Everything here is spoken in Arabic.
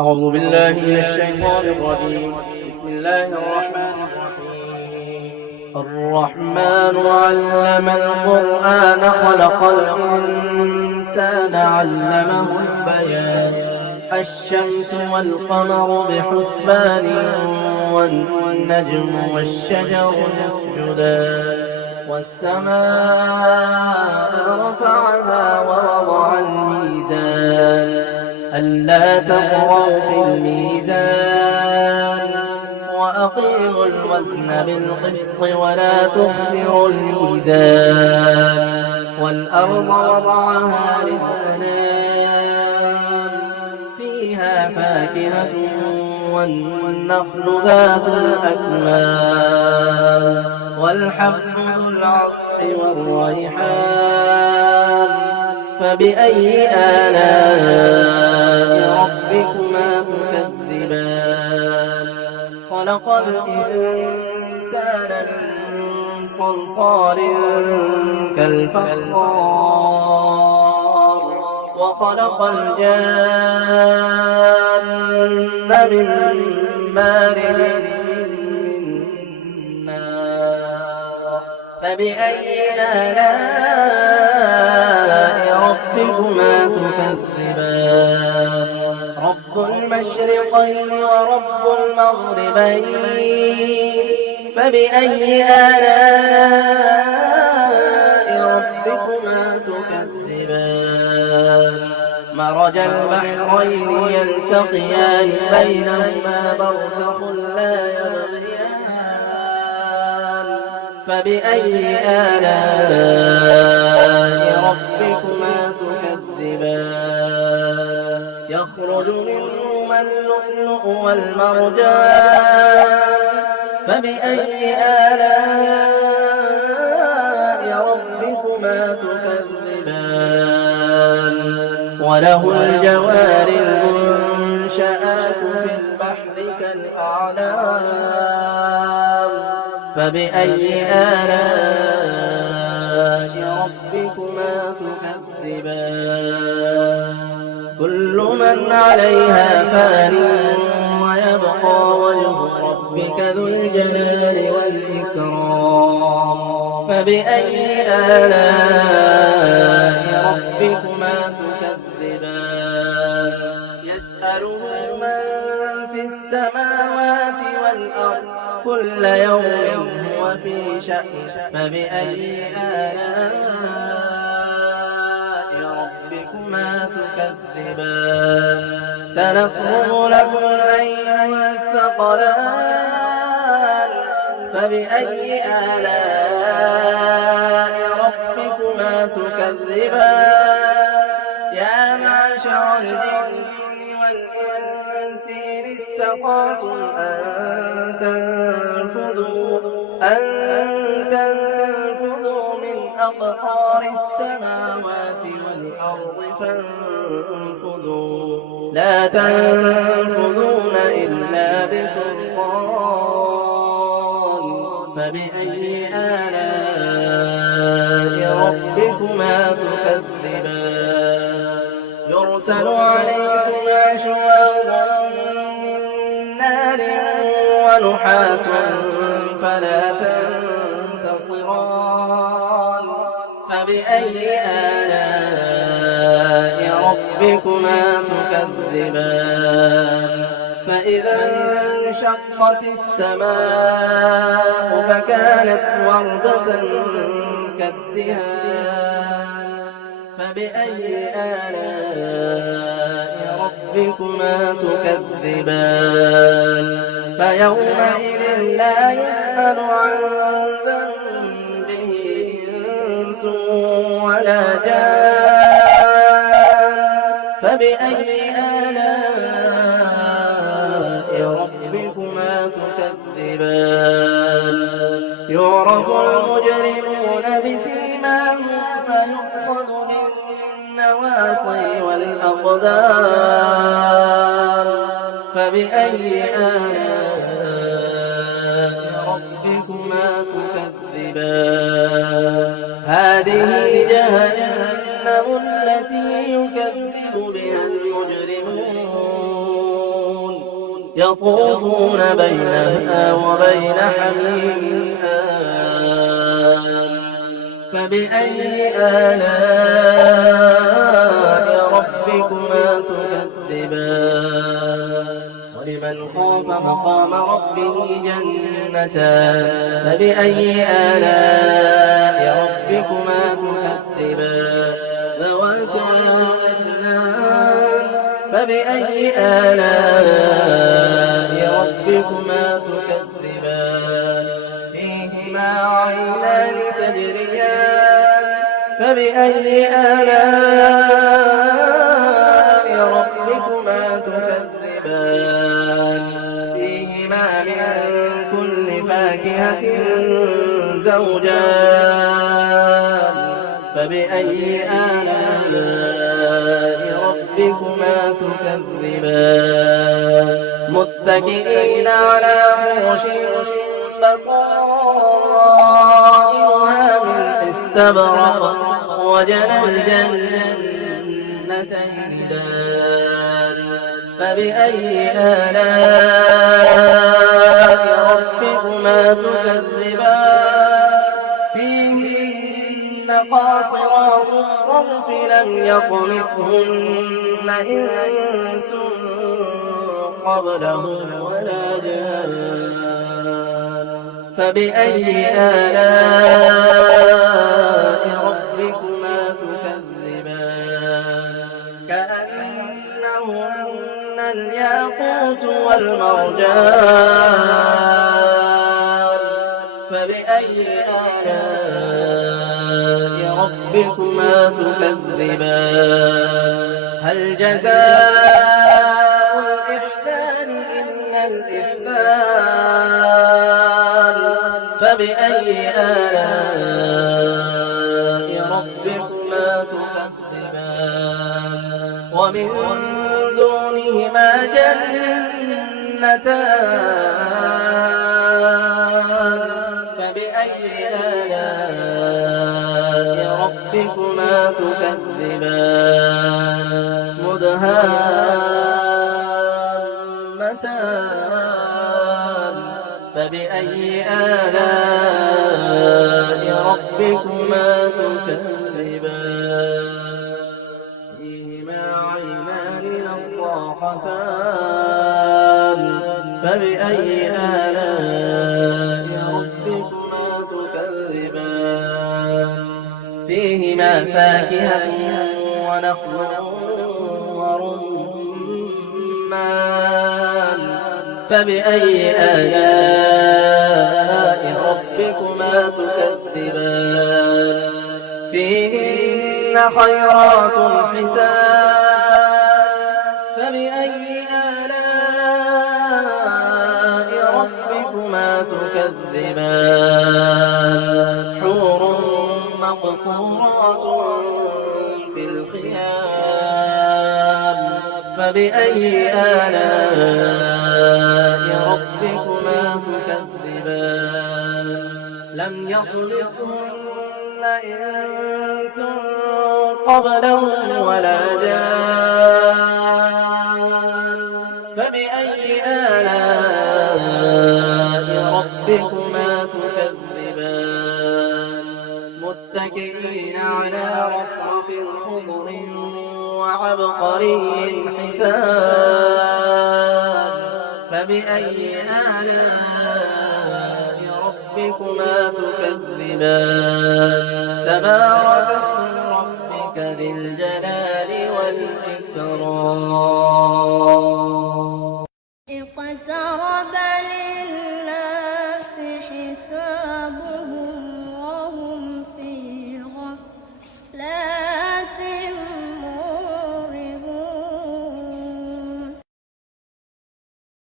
أعوذ بالله من الشيطان الرجيم. بسم الله الرحمن الرحيم. الرحمن علم القرآن خلق الإنسان علمه البيان. الشمس والقمر بحسبان والنجم والشجر يسجدان والسماء رفعها ووضع الميزان ألا تطغوا في الميزان وأقيموا الوزن بالقسط ولا تخسروا الميزان والأرض وضعها للأنام فيها فاكهة والنخل ذات الأكمام والحب ذو العصف والريحان فبأي آلاء ربكما تكذبان خلق الإنسان من صلصال كالفخار وخلق الجان من مارج من نار فبأي آلاء ربكما تكذبان رب المشرقين ورب المغربين فبأي آلاء ربكما تكذبان مرج البحرين يلتقيان بينهما برزخ لا يبغيان فبأي آلاء ربكما تكذبان يخرج منهما اللؤلؤ والمرجان فبأي آلاء ربكما تكذبان وله الجوار المنشآت في البحر كالأعلام فبأي آلاء ربكما تكذبان كل من عليها فان ويبقى وجه ربك ذو الجلال والإكرام فبأي آلاء ربكما تكذبان يسأله من في السماوات والأرض كل يوم هو في شأن فبأي آلاء ربكما تكذبان سنفرغ لكم أيها الثقلان فبأي آلاء ربكما تكذبان يا معشر الجن والإنس إن استطعتم أن تنفذوا من أقطار السماوات والأرض فانفذوا لا تنفذون إلا بسلطان فبأي آلاء ربكما تكذبان يرسل عليكما شواظ من نار ونحاس فلا تنتصران فبأي آلاء ربكما تكذبان فإذا انشقت السماء فكانت وردة كالدهان فبأي آلاء ربكما تكذبان فيومئذ لا يسأل عن ذنبه إنس ولا جان فبأي آلاء ربكما تكذبان يعرف المجرمون بسيماهم فيؤخذ بالنواصي والأقدام فبأي آلاء ربكما تكذبان هذه جهنم التي يكذب بها المجرمون يطوفون بينها وبين حميم آن فبأي آلاء ربكما تكذبان ولمن خاف مقام ربه جنتان فبأي آلاء ربكما تكذبان ذواتا أفنان فبأي آلاء ربكما تكذبان فيهما عينان تجريان فبأي آلاء ربكما تكذبان فيهما من كل فاكهة زوجان فبأي آلاء ربكما تكذبان متكئين على فرش بطائنها من استبرق وجنى الجنتين دان فبأي آلاء ربكما تكذبان فيهن قاصرات الطرف لم يطمثهن إنس قبلهم ولا جان فبأي آلاء ربكما تكذبان كأنهن الياقوت والمرجان فبأي آلاء ربكما تكذبان هل جزاء الإحسان إلا الإحسان فبأي آلاء ربكما تكذبان ومن دونهما جنتان فبأي آلاء ربكما تكذبان مدهامتان فبأي آلاء ربكما تكذبان فيهما عينان نضاختان فبأي آلاء ربكما تكذبان فيهما فاكهة ونخل ورمان فبأي آلاء ربكما تكذبان فيهن خيرات حسان فبأي آلاء ربكما تكذبان حور مقصورات في الخيام فبأي آلاء ربكما تكذبان لم يطمثهن إنس قبلهم ولا جان فبأي آلاء ربكما تكذبان متكئين على رفرف خضر وعبقري حسان فبأي آلاء ربكما تكذبان تبارك اسم ربك ذي الجلال والإكرام اقترب